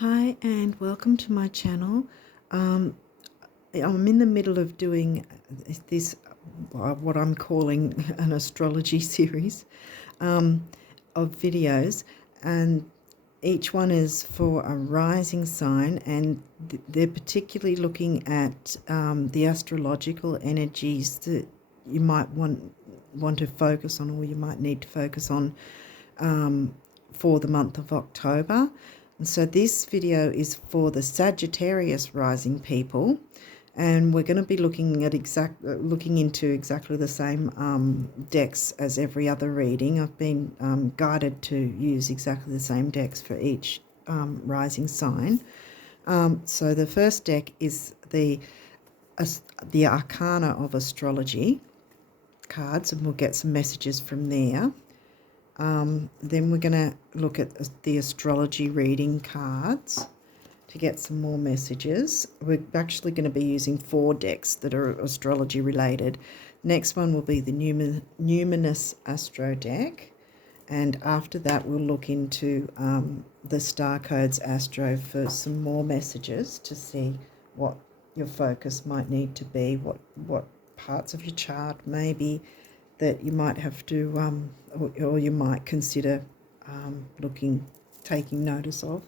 Hi and welcome to my channel. I'm in the middle of doing this, what I'm calling an astrology series of videos, and each one is for a rising sign, and they're particularly looking at the astrological energies that you might want to focus on, or you might need to focus on for the month of October. And so this video is for the Sagittarius rising people, and we're going to be looking at into exactly the same decks as every other reading. I've been guided to use exactly the same decks for each rising sign. So the first deck is the Arcana of Astrology cards, and we'll get some messages from there. Then we're going to look at the astrology reading cards to get some more messages. We're actually going to be using 4 decks that are astrology related. Next one will be the Numinous Astro deck. And after that, we'll look into the Star Codes Astro for some more messages to see what your focus might need to be, what parts of your chart maybe that you might have to, or you might consider taking notice of.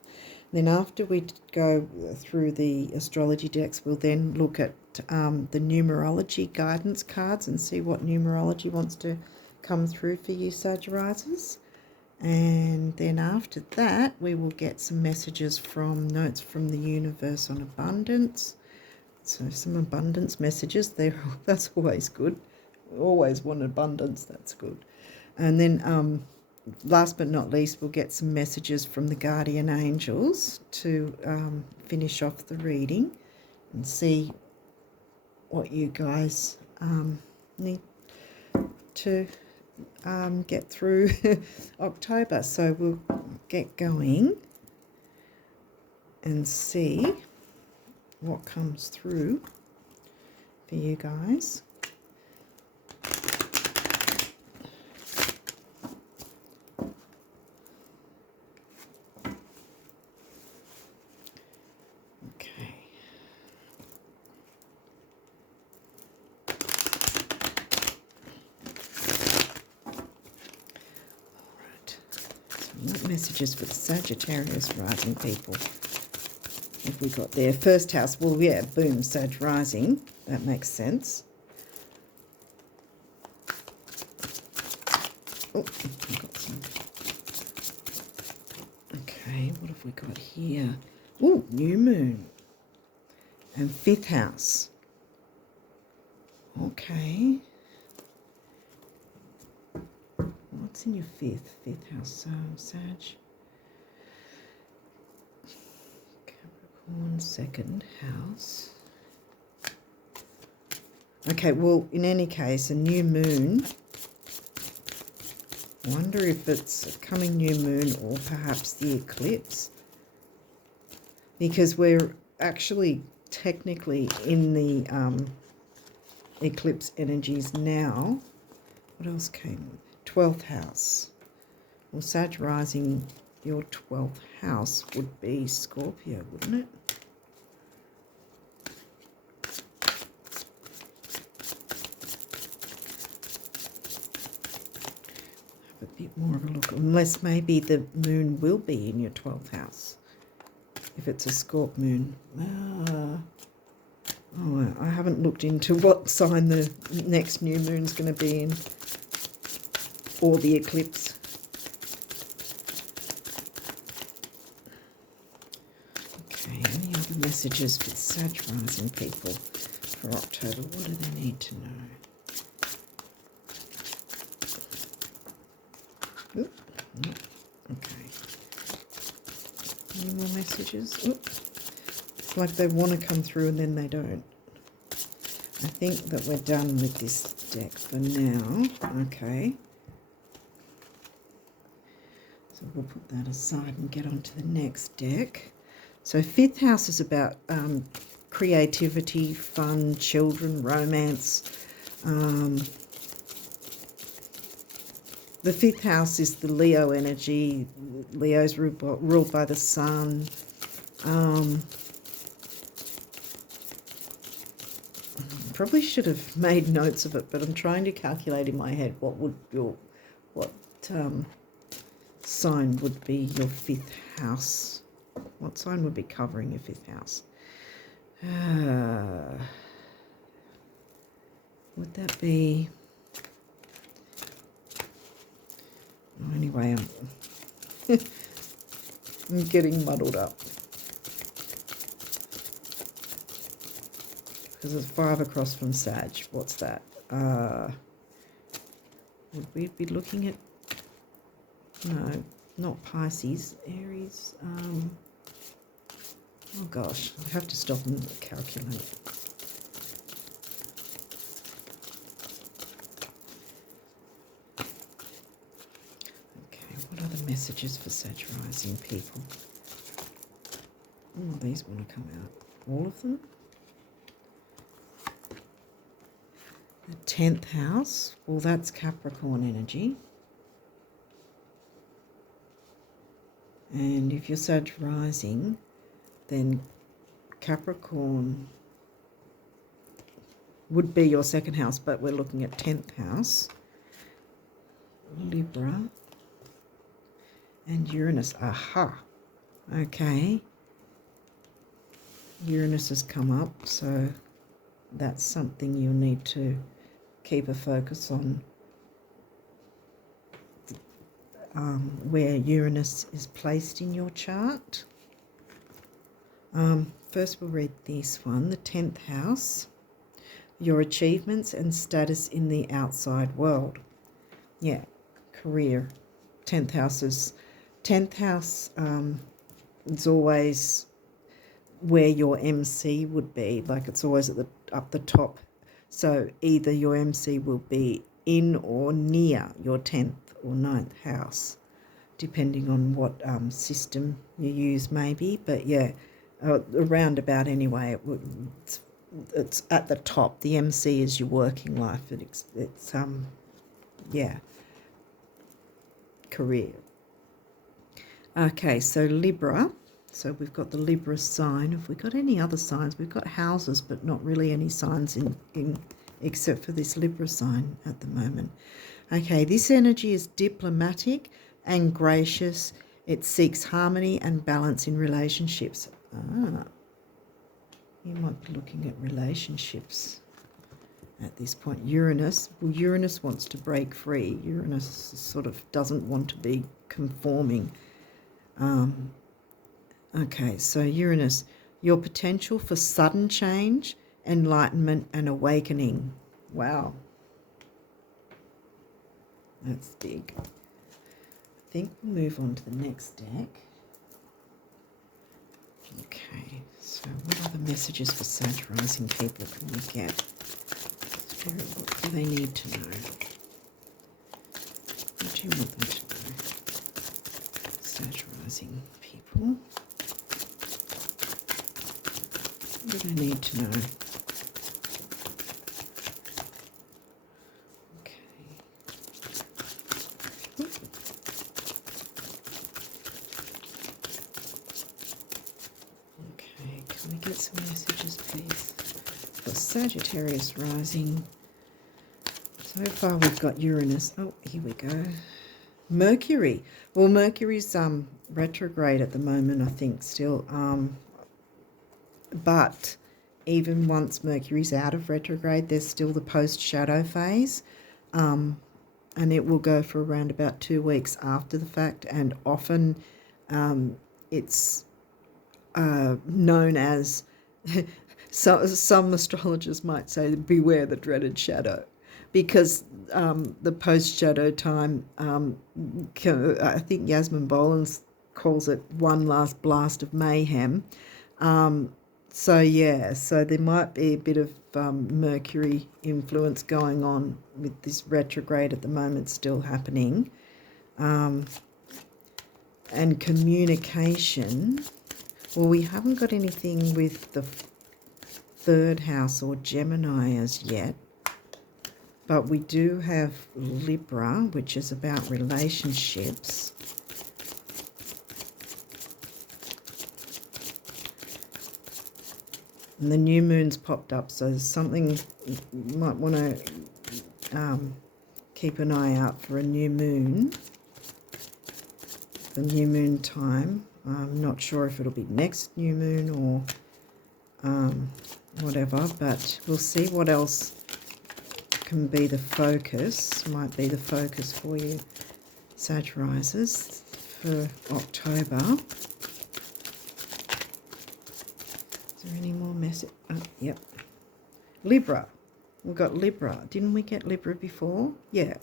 Then after we go through the astrology decks, we'll then look at the numerology guidance cards and see what numerology wants to come through for you, Sagittarius. And then after that, we will get some messages from notes from the universe on abundance. So some abundance messages there. That's always good. Always want abundance, that's good. And then last but not least, we'll get some messages from the guardian angels to finish off the reading and see what you guys need to get through October. So we'll get going and see what comes through for you guys. Messages for the Sagittarius rising people. Have we got there? First house. Well, yeah, boom, Sag rising. That makes sense. Oh, I've got some. Okay, what have we got here? Oh, new moon. And 5th house. Okay. What's in your fifth house? Sag. Capricorn, 2nd house. Okay, well, in any case, a new moon. I wonder if it's a coming new moon or perhaps the eclipse. Because we're actually technically in the eclipse energies now. What else came? 12th house. Well, Sag rising, your 12th house would be Scorpio, wouldn't it? Have a bit more of a look. Unless maybe the moon will be in your 12th house. If it's a Scorp moon. Oh, I haven't looked into what sign the next new moon's going to be in. Or the eclipse. Okay, any other messages for Sag rising people for October? What do they need to know? Oop, no. Okay. Any more messages? Oop. It's like they want to come through and then they don't. I think that we're done with this deck for now. Okay. So we'll put that aside and get on to the next deck. So 5th house is about creativity, fun, children, romance. The 5th house is the Leo energy. Leo's ruled by the sun. Probably should have made notes of it, but I'm trying to calculate in my head what sign would be your 5th house. What sign would be covering your 5th house? Would that be... Oh, anyway, I'm getting muddled up. Because it's 5 across from Sag. What's that? Would we be looking at... No, not Pisces. Aries. Oh gosh, I have to stop and calculate. Okay, what are the messages for Sag rising people? Oh, these want to come out. All of them? The 10th house. Well, that's Capricorn energy. And if you're Sag rising, then Capricorn would be your 2nd house, but we're looking at 10th house. Libra and Uranus. Aha. Okay. Uranus has come up, so that's something you'll need to keep a focus on. Where Uranus is placed in your chart. First we'll read this one, the 10th house, your achievements and status in the outside world. Yeah, career. 10th house is always where your MC would be, like it's always at up the top. So either your MC will be in or near your 10th or 9th house, depending on what system you use maybe, but yeah, around about anyway, it's at the top. The MC is your working life. It's yeah, career. Okay, so Libra. So we've got the Libra sign. Have we got any other signs? We've got houses, but not really any signs in except for this Libra sign at the moment. Okay, this energy is diplomatic and gracious. It seeks harmony and balance in relationships. You might be looking at relationships at this point. Uranus, well, Uranus wants to break free. Uranus sort of doesn't want to be conforming. Okay, so Uranus, your potential for sudden change, enlightenment and awakening. Wow. That's big. I think we'll move on to the next deck. Okay, so what other messages for Sag rising people can we get? Spirit, what do they need to know? What do you want them to know? Sag rising people. What do they need to know? Some messages, please, for Sagittarius rising. So far we've got Uranus. Oh, here we go. Mercury. Well, Mercury's retrograde at the moment, I think, still. But even once Mercury's out of retrograde, there's still the post-shadow phase. And it will go for around about 2 weeks after the fact, and often it's known as, some astrologers might say, beware the dreaded shadow, because the post-shadow time, I think Yasmin Boland calls it one last blast of mayhem. So yeah, so there might be a bit of Mercury influence going on with this retrograde at the moment still happening. And communication. Well, we haven't got anything with the 3rd house or Gemini as yet, but we do have Libra, which is about relationships. And the new moon's popped up, so there's something you might want to keep an eye out for a new moon. The new moon time. I'm not sure if it'll be next new moon or whatever, but we'll see what else can be the focus, might be the focus for you, Sagittarius, for October. Is there any more message? Yep. Libra. We've got Libra. Didn't we get Libra before? Yeah.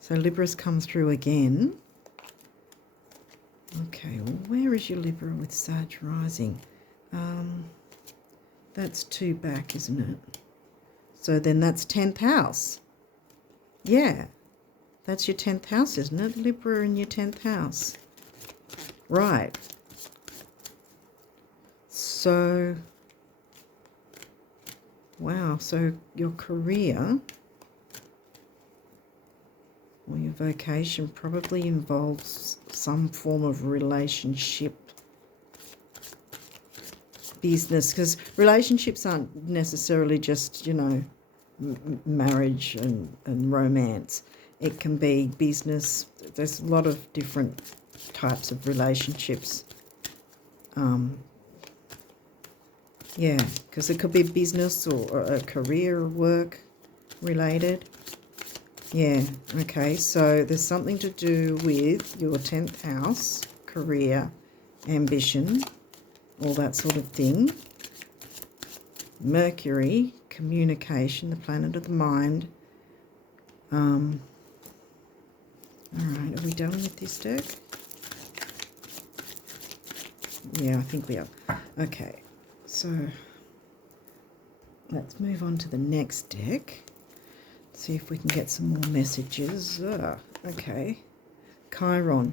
So Libra's come through again. Okay, well, where is your Libra with Sag rising? That's 2 back, isn't it? So then that's 10th house. Yeah, that's your 10th house, isn't it? Libra in your 10th house. Right. So, wow, so your career or your vocation probably involves some form of relationship, business, because relationships aren't necessarily just, you know, marriage and romance. It can be business. There's a lot of different types of relationships. Yeah, because it could be business or a career or work related. Yeah, okay, so there's something to do with your 10th house, career, ambition, all that sort of thing. Mercury, communication, the planet of the mind. All right, are we done with this deck? Yeah, I think we are. Okay, so let's move on to the next deck. See if we can get some more messages. Okay. Chiron.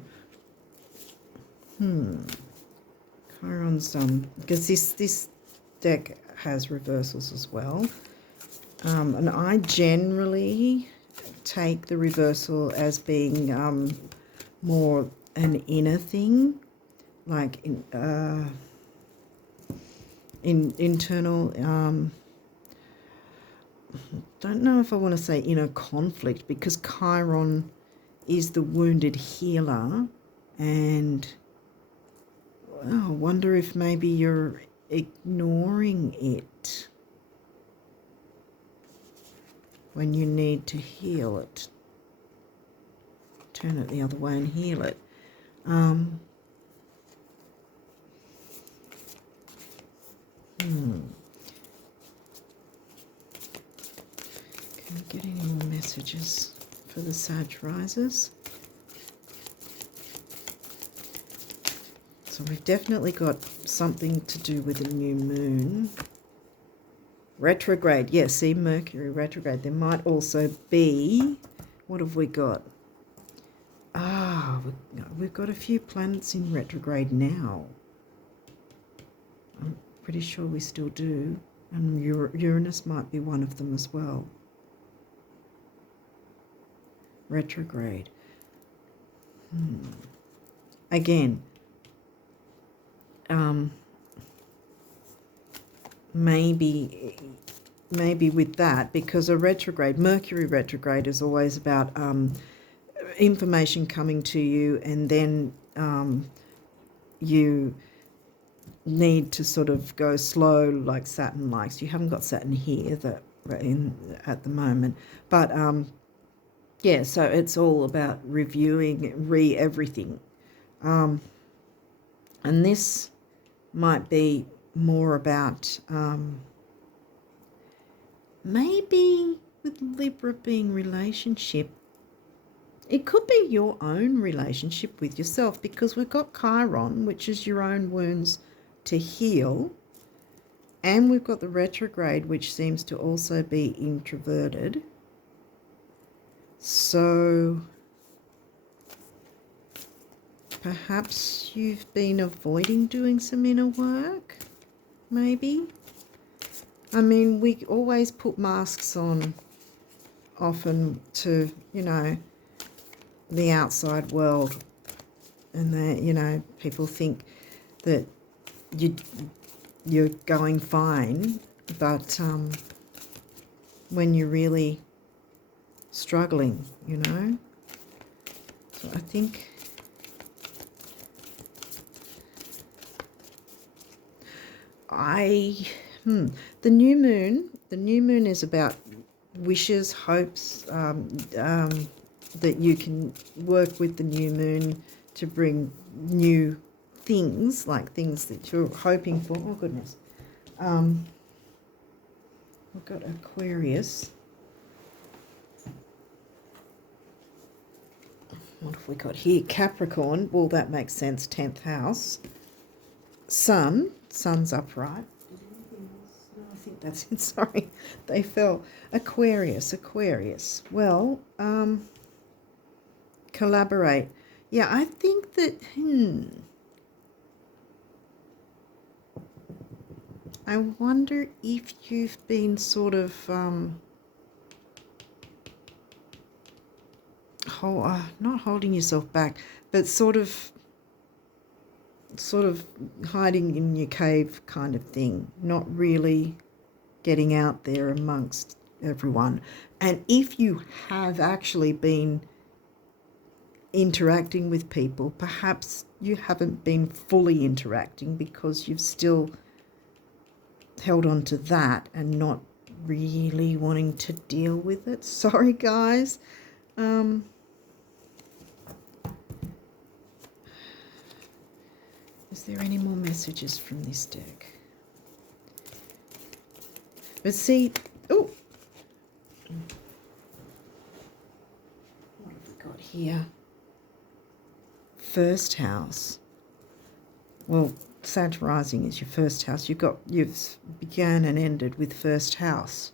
Chiron's because this deck has reversals as well. And I generally take the reversal as being more an inner thing, like in internal. Don't know if I want to say inner conflict, because Chiron is the wounded healer, and I wonder if maybe you're ignoring it when you need to heal it. Turn it the other way and heal it. Can we get any more messages for the Sag risers? So we've definitely got something to do with a new moon. Retrograde. Yeah, see, Mercury retrograde. There might also be, what have we got? We've got a few planets in retrograde now. I'm pretty sure we still do. And Uranus might be one of them as well. Retrograde. Again, maybe with that, because a retrograde, Mercury retrograde, is always about information coming to you, and then you need to sort of go slow, like Saturn likes. You haven't got Saturn here at the moment, but yeah, so it's all about reviewing, everything. And this might be more about maybe with Libra being relationship. It could be your own relationship with yourself, because we've got Chiron, which is your own wounds to heal. And we've got the retrograde, which seems to also be introverted. So perhaps you've been avoiding doing some inner work, maybe. I mean, we always put masks on often to, you know, the outside world, and that, you know, people think that you're going fine, but when you're really struggling, you know. So I think the new moon is about wishes, hopes, that you can work with the new moon to bring new things, like things that you're hoping for. Oh goodness. We've got Aquarius. What have we got here? Capricorn. Well, that makes sense. 10th house. Sun's upright. No, I think that's it. Sorry, they fell. Aquarius. Well, collaborate. Yeah, I think that. I wonder if you've been sort of not holding yourself back, but sort of hiding in your cave kind of thing, not really getting out there amongst everyone. And if you have actually been interacting with people, perhaps you haven't been fully interacting because you've still held on to that and not really wanting to deal with it. Sorry, guys. Is there any more messages from this deck? Let's see. Oh, what have we got here? First house. Well, Sag rising is your first house. You've began and ended with first house.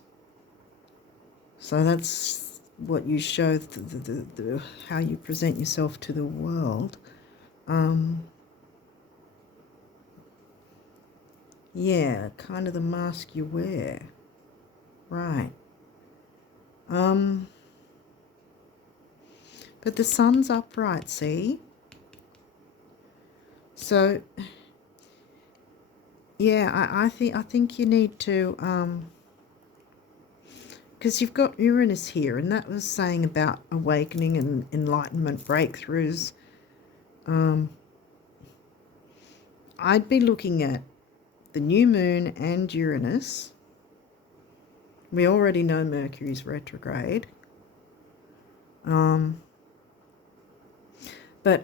So that's what you show, how you present yourself to the world. Yeah, kind of the mask you wear. Right. But the sun's upright, see? So yeah, I think you need to because you've got Uranus here, and that was saying about awakening and enlightenment breakthroughs. I'd be looking at the new moon and Uranus. We already know Mercury's retrograde. But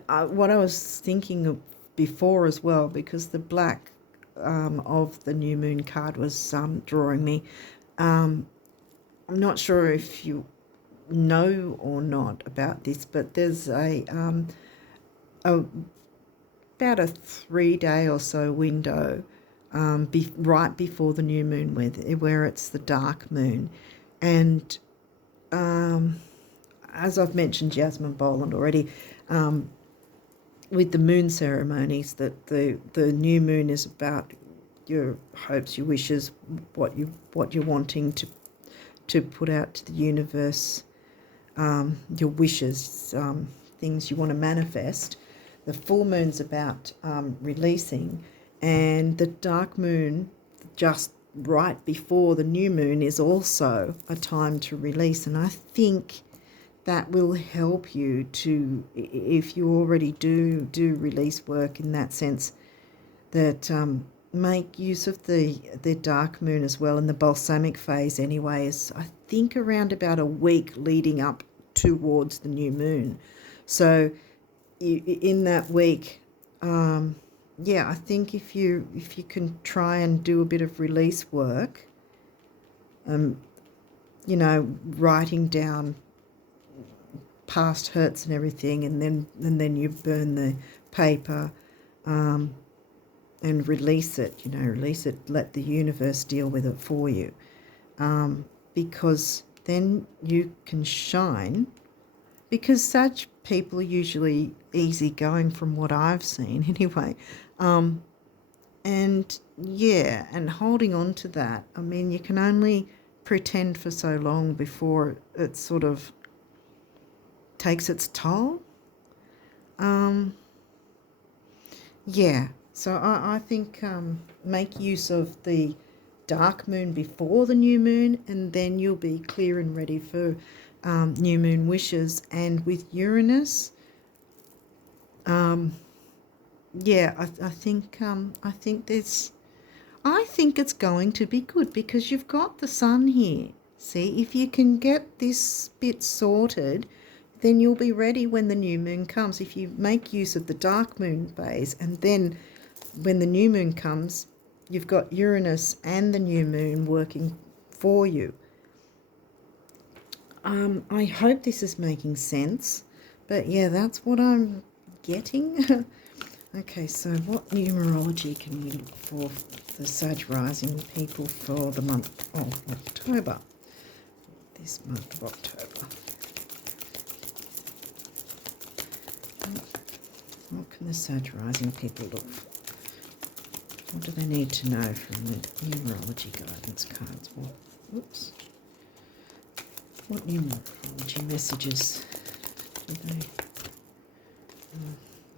what I was thinking of before as well, because the black of the new moon card was drawing me. I'm not sure if you know or not about this, but there's about a 3-day or so window right before the new moon where it's the dark moon. And as I've mentioned Jasmine Boland already, with the moon ceremonies, that the new moon is about your hopes, your wishes, what you're wanting to put out to the universe, your wishes, things you want to manifest. The full moon's about releasing, and the dark moon just right before the new moon is also a time to release. And I think that will help you to, if you already do release work in that sense, that make use of the dark moon as well. In the balsamic phase anyway is, I think, around about a week leading up towards the new moon. So in that week, yeah, I think if you can try and do a bit of release work, writing down past hurts and everything, and then you burn the paper and release it, let the universe deal with it for you, because then you can shine, because such people are usually easygoing from what I've seen anyway, and yeah, and holding on to that, I mean, you can only pretend for so long before it sort of takes its toll. Yeah, So I think make use of the dark moon before the new moon, and then you'll be clear and ready for new moon wishes. And with Uranus, yeah, I think I think it's going to be good because you've got the sun here. See, if you can get this bit sorted, then you'll be ready when the new moon comes. If you make use of the dark moon phase, and then when the new moon comes, you've got Uranus and the new moon working for you. I hope this is making sense, but yeah, that's what I'm getting. Okay, so what numerology can we look for the Sag rising people for the month of October? This month of October. What can the Sag rising people look for? What do they need to know from the numerology guidance cards? Whoops. What numerology messages do they...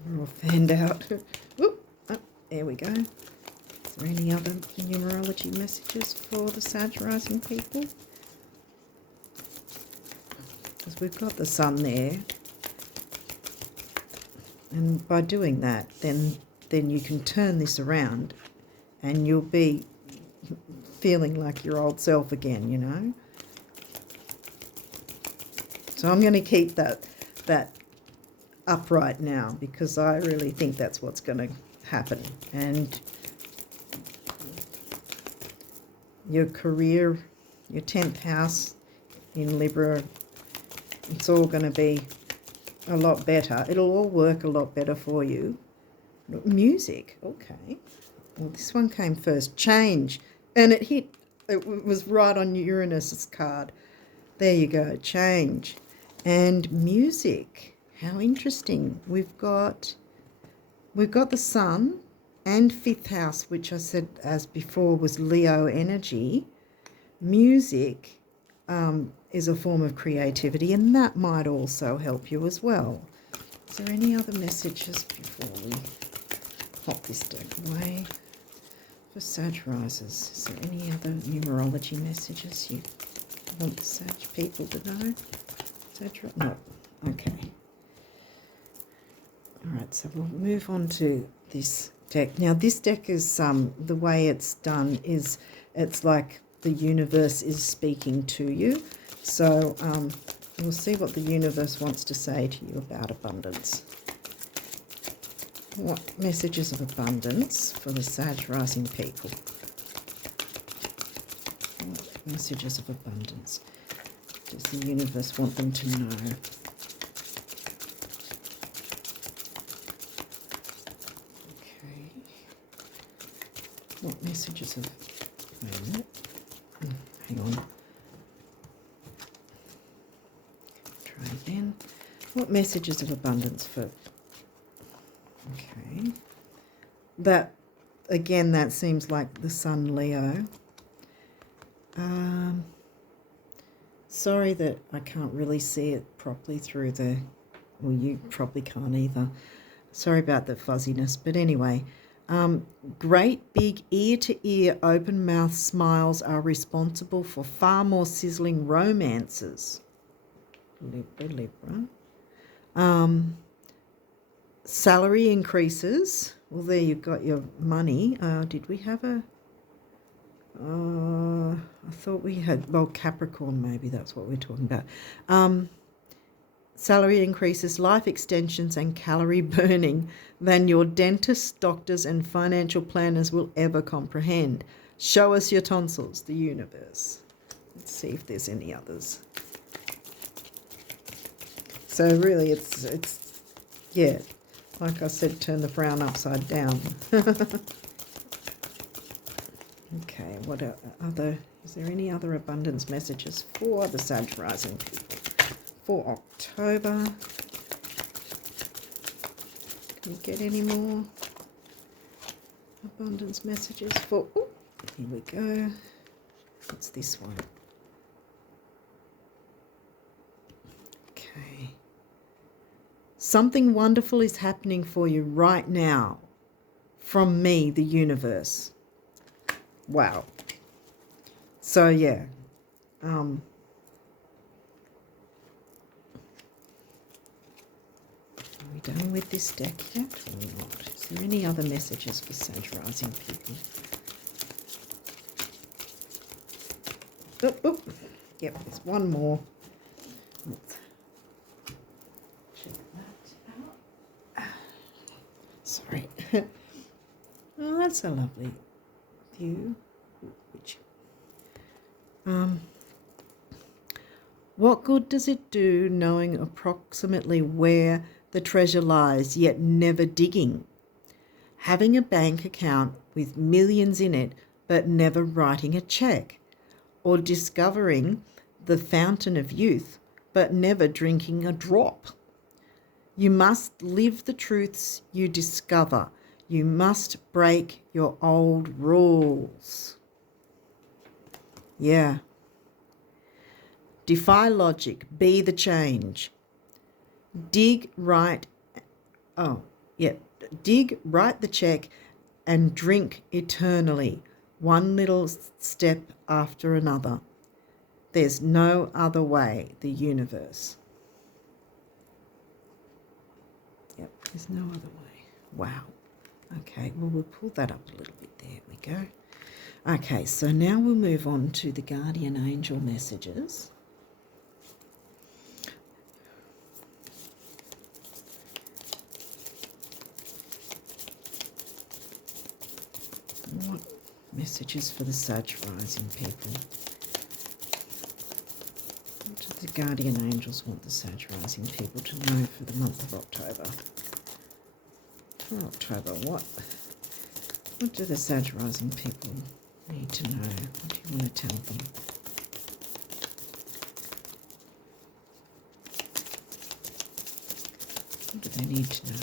we're all fanned out. Whoop. Oh, there we go. Is there any other numerology messages for the Sag rising people? Because we've got the sun there. And by doing that, then you can turn this around and you'll be feeling like your old self again, you know. So I'm going to keep that upright now because I really think that's what's going to happen. And your career, your 10th house in Libra, it's all going to be a lot better. It'll all work a lot better for you. Music, okay. Well, this one came first. Change. And it hit, it was right on Uranus's card. There you go, change. And music. How interesting. We've got the sun and 5th house, which I said as before was Leo energy. Music is a form of creativity, and that might also help you as well. Is there any other messages before we pop this deck away? For Sag risers, is there any other numerology messages you want the Sag people to know? Sag, no. Okay. All right, so we'll move on to this deck. Now, this deck is the way it's done is it's like the universe is speaking to you. So we'll see what the universe wants to say to you about abundance. What messages of abundance for the Sag rising people? What messages of abundance does the universe want them to know? Okay. What messages of... Wait a minute. Hang on. Try again. What messages of abundance for... Okay. That, again, that seems like the Sun Leo. Sorry that I can't really see it properly through the... Well, you probably can't either. Sorry about the fuzziness. But anyway, great big ear-to-ear open-mouth smiles are responsible for far more sizzling romances. Libra. Salary increases. Well, there you've got your money. Did we have a... I thought we had... Well, Capricorn, maybe that's what we're talking about. Salary increases, life extensions and calorie burning than your dentists, doctors and financial planners will ever comprehend. Show us your tonsils, the universe. Let's see if there's any others. So really it's yeah, like I said, turn the frown upside down. Okay, what other, is there any other abundance messages for the Sag rising people for October? Can we get any more abundance messages for... Oh, here we go. What's this one? Okay. Something wonderful is happening for you right now. from me, the universe. Wow. So, yeah. Are we done with this deck yet or not? Is there any other messages for Sag rising people? Oop, oop. Yep, there's one more. Let's check that out. Sorry. Oh, that's a lovely view. What good does it do knowing approximately where the treasure lies, yet never digging? Having a bank account with millions in it, but never writing a check, or discovering the fountain of youth, but never drinking a drop. You must live the truths you discover. You must break your old rules. Yeah. Defy logic. Be the change. Dig, write the check and drink eternally, one little step after another. There's no other way, the universe. Yep, there's no other way. Wow. Okay, well, we'll pull that up a little bit. There we go. Okay, so now we'll move on to the guardian angel messages. What messages for the Sag rising people? What do the guardian angels want the Sag rising people to know for the month of October? For October, what do the Sag rising people need to know? What do you want to tell them? What do they need to know?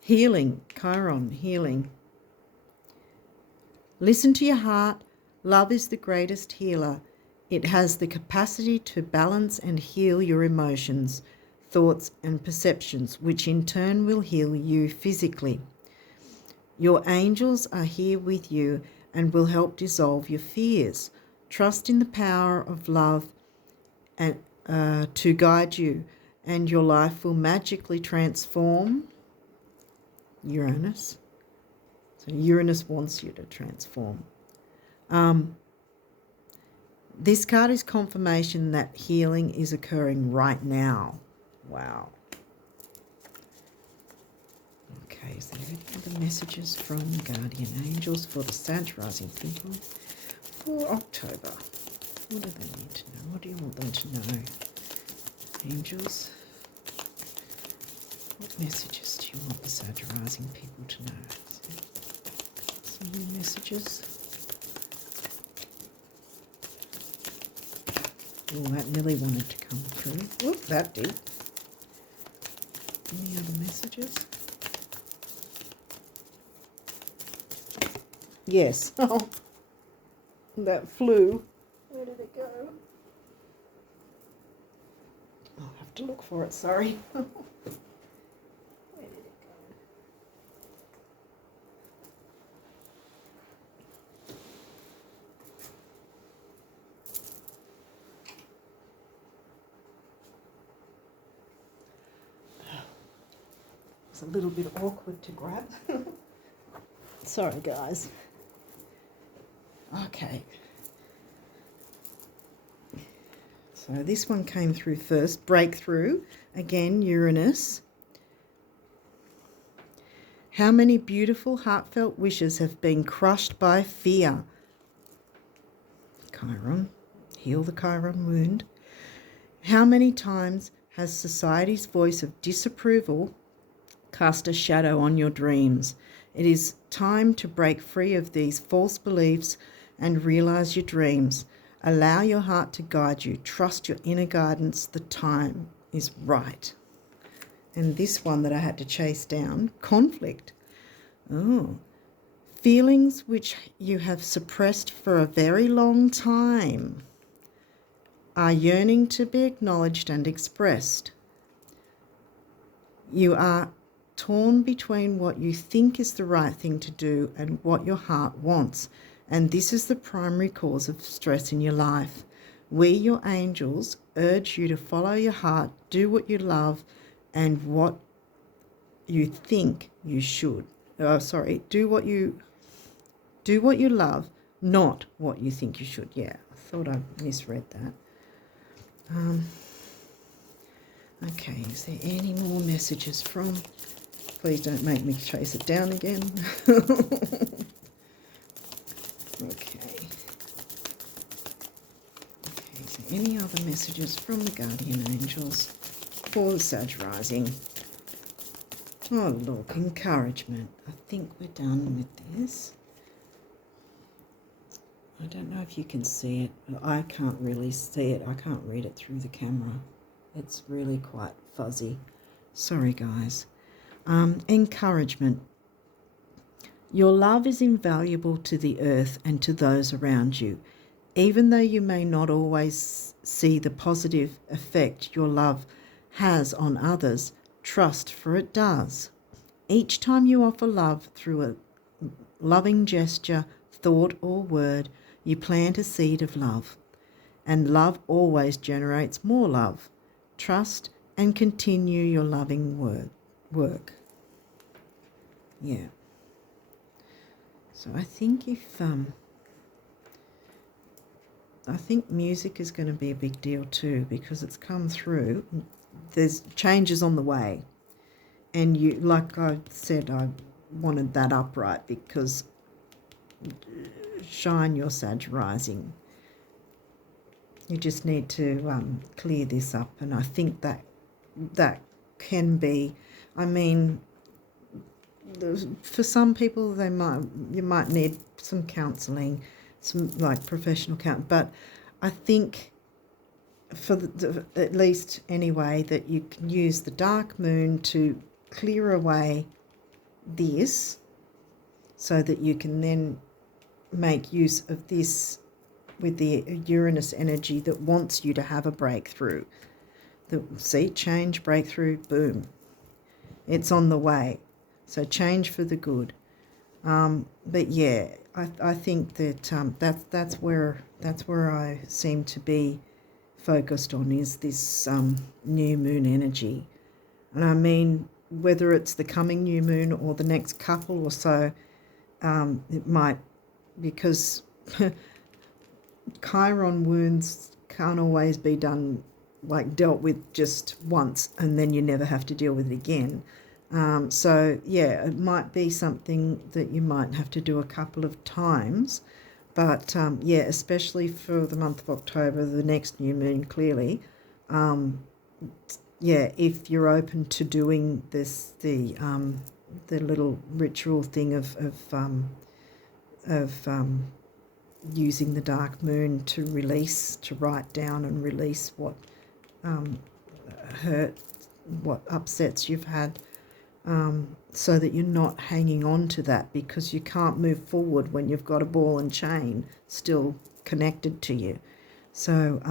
Healing, Chiron, healing. Listen to your heart. Love is the greatest healer. It has the capacity to balance and heal your emotions, thoughts, and perceptions, which in turn will heal you physically. Your angels are here with you and will help dissolve your fears. Trust in the power of love and to guide you, and your life will magically transform. Uranus. So Uranus wants you to transform. This card is confirmation that healing is occurring right now. Wow. Okay, is there any other messages from guardian angels for the Sag rising people for October? What do they need to know? What do you want them to know? Angels, what messages do you want the Sag rising people to know? Some new messages. Oh, that nearly wanted to come through. Whoop, that did. Any other messages? Yes. Oh, that flew. Where did it go? I'll have to look for it, sorry. Where did it go? It's a little bit awkward to grab. Sorry, guys. Okay. So this one came through first. Breakthrough. Again, Uranus. How many beautiful, heartfelt wishes have been crushed by fear? Chiron. Heal the Chiron wound. How many times has society's voice of disapproval cast a shadow on your dreams? It is time to break free of these false beliefs and realize your dreams. Allow your heart to guide you. Trust your inner guidance. The time is right. And this one that I had to chase down, conflict. Oh, feelings which you have suppressed for a very long time are yearning to be acknowledged and expressed. You are torn between what you think is the right thing to do and what your heart wants, and this is the primary cause of stress in your life. We, your angels, urge you to follow your heart, do what you love and what you think you should. Do what you love, not what you think you should. Yeah, I thought I misread that. Okay, is there any more messages from... Please don't make me chase it down again. Okay. Is there any other messages from the guardian angels for the Sag rising? Oh, look, encouragement. I think we're done with this. I don't know if you can see it, but I can't really see it. I can't read it through the camera. It's really quite fuzzy. Sorry, guys. Encouragement. Your love is invaluable to the earth and to those around you. Even though you may not always see the positive effect your love has on others, trust, for it does. Each time you offer love through a loving gesture, thought or word, you plant a seed of love. And love always generates more love. Trust and continue your loving work. Yeah. So I think I think music is going to be a big deal too, because it's come through. There's changes on the way. And you, like I said, I wanted that upright because shine your Sag rising. You just need to clear this up, and I think that can be, I mean, for some people you might need some counselling, some like professional counselling, but I think for at least anyway that you can use the dark moon to clear away this so that you can then make use of this with the Uranus energy that wants you to have a breakthrough. See, change, breakthrough, boom. It's on the way. So change for the good. But yeah, I think that that's where I seem to be focused on, is this new moon energy. And I mean, whether it's the coming new moon or the next couple or so, it might, because Chiron wounds can't always be dealt with just once and then you never have to deal with it again. So yeah, it might be something that you might have to do a couple of times, but yeah, especially for the month of October, the next new moon, clearly, yeah, if you're open to doing this, the little ritual thing of using the dark moon to release, to write down and release what hurt, what upsets you've had, so that you're not hanging on to that, because you can't move forward when you've got a ball and chain still connected to you. So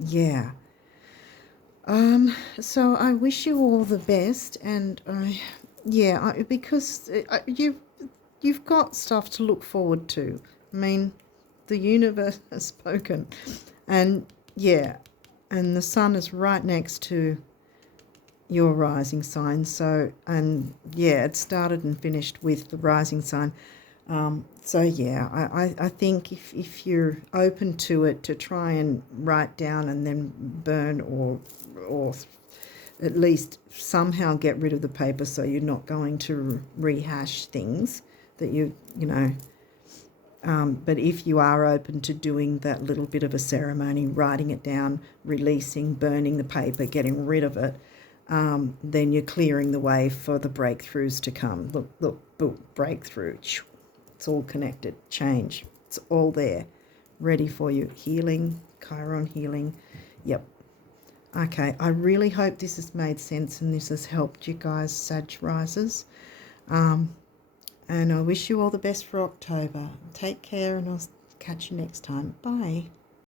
yeah. So I wish you all the best, and because you've got stuff to look forward to. I mean, the universe has spoken, and yeah, and the sun is right next to your rising sign. So, and yeah, it started and finished with the rising sign. So yeah, I think if you're open to it, to try and write down and then burn, or at least somehow get rid of the paper so you're not going to rehash things that you know. But if you are open to doing that little bit of a ceremony, writing it down, releasing, burning the paper, getting rid of it, then you're clearing the way for the breakthroughs to come. Look, boom, breakthrough. It's all connected. Change. It's all there, ready for you. Healing, Chiron healing. Yep. Okay, I really hope this has made sense and this has helped you guys, Sag risers. And I wish you all the best for October. Take care, and I'll catch you next time. Bye.